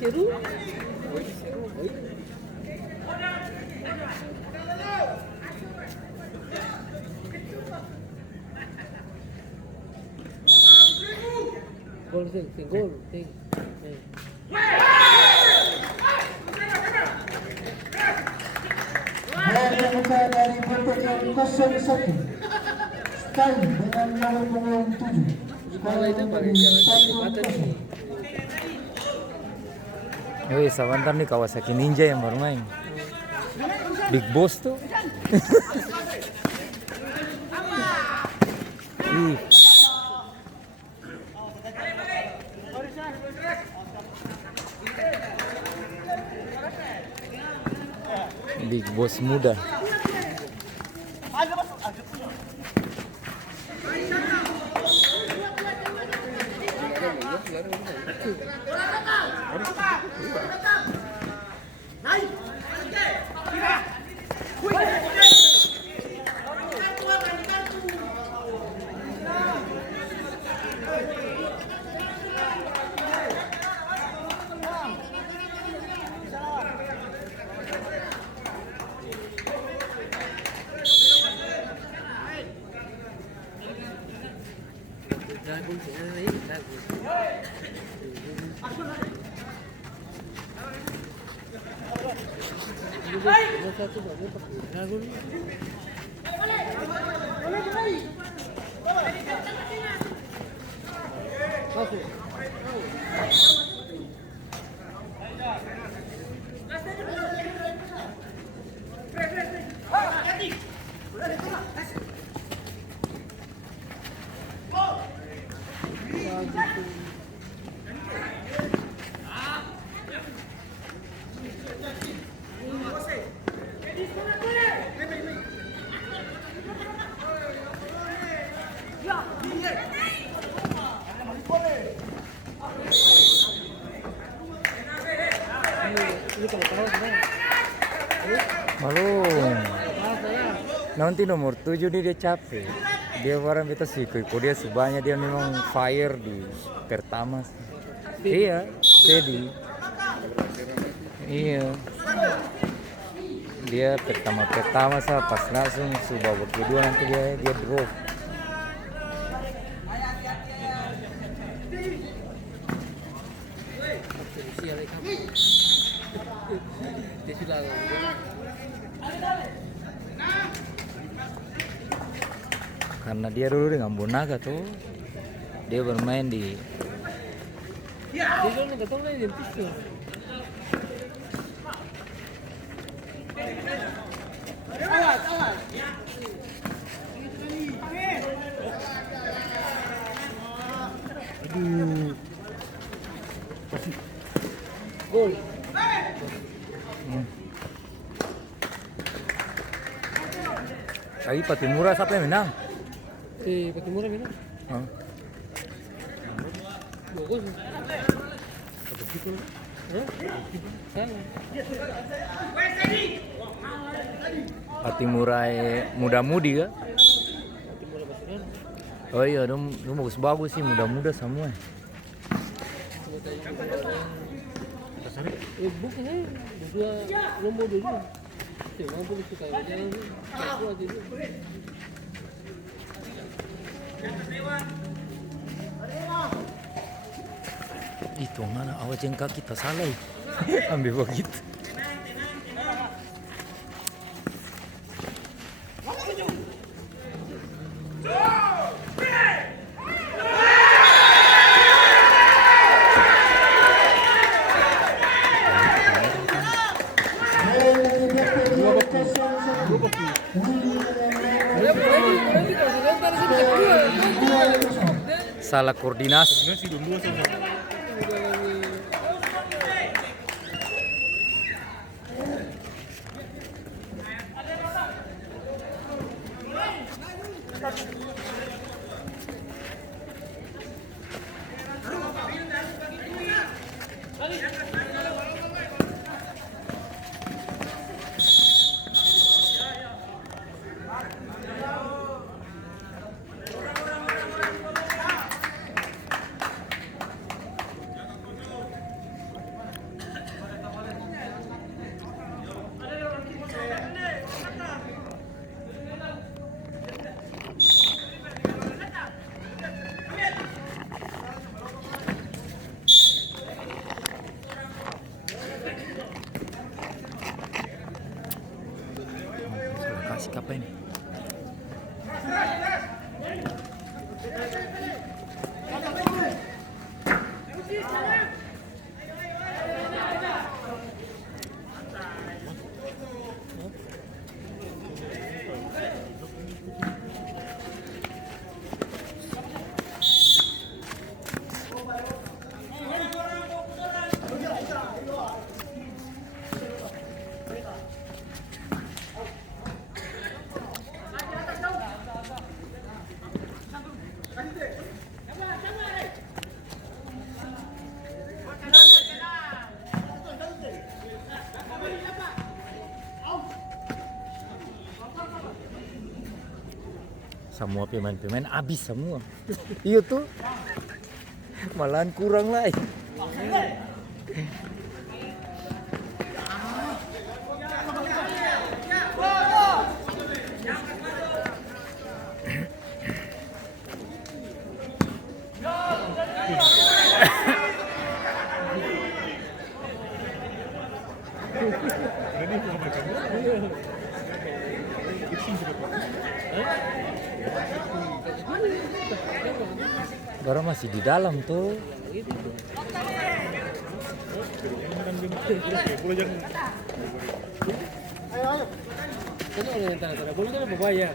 Seru. Gol sing gol sing. Dari pertandingan 01 Sky dengan nomor punggung 7 Sekolah itu paling jangan. Wih, sebentar nih Kawasaki Ninja yang baru main. Big Boss tuh. Ih. Big Boss muda. Malum. Nanti nomor 7 dia capek. Dia barang kita sih dia sebanyak dia memang fire di pertama. Iya, steady. Iya. Dia pertama sah pas langsung babak kedua nanti dia drop. Karena dia dulu dengan Bonaga tuh dia bermain di Gol. Tadi Patimura siapa yang menang? Si Patimura menang. Oh. 2 gol. Salah. Patimura muda-mudi kan? Patimura Barcelona. Oh iya, dong bagus-bagus sih, muda-muda semua. Bukan dua nomor dulu. Mampu suka jalan satu aja dulu. Itu mana awal jengkak kita salah. Ambil begitu. Salah koordinasi. Asik apa ini? Semua pemain-pemain habis semua. Iya tuh. Malahan kurang lah. Baru masih di dalam tuh. Kan kalau yang tanda-tanda bola kan berbahaya.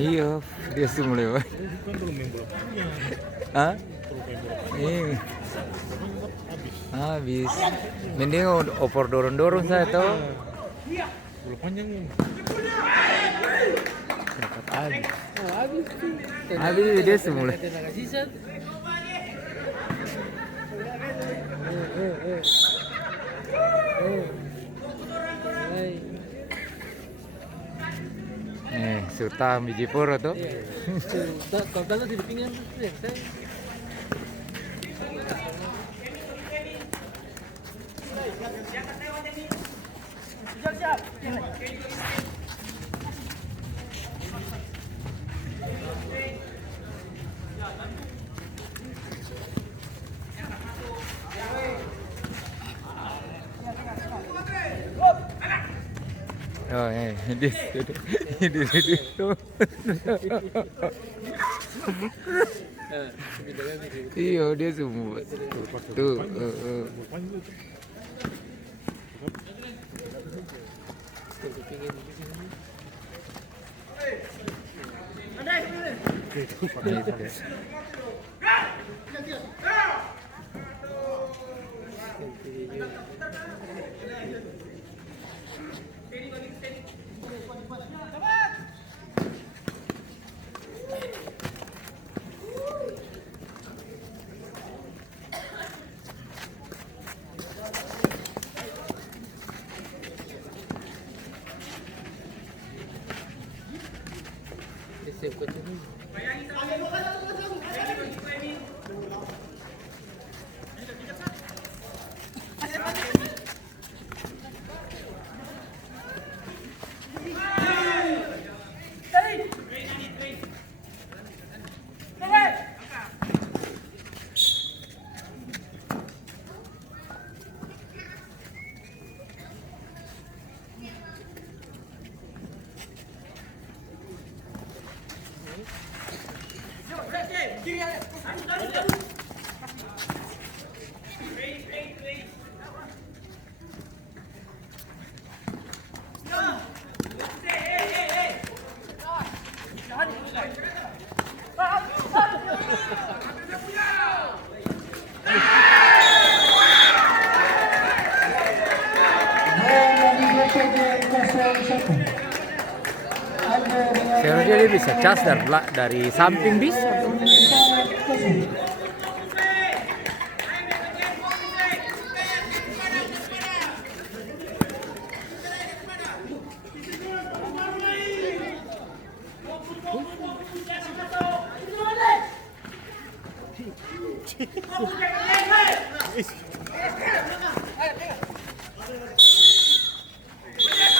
Iya, dia semua lewat. Hah? Iya. Habis. Mending oper dorong-dorong saya tuh. Bola panjang nih. Dapat habis. Oh, habis tuh. Habis dia semula. Tenaga sisa. Sultan biji poro tuh. Kalau tanda di pinggan tuh, Oh, di situ. Di situ. Iya, dia semut. Tuh, Save ko ito. seharusnya dia bisa cas dari samping bisa.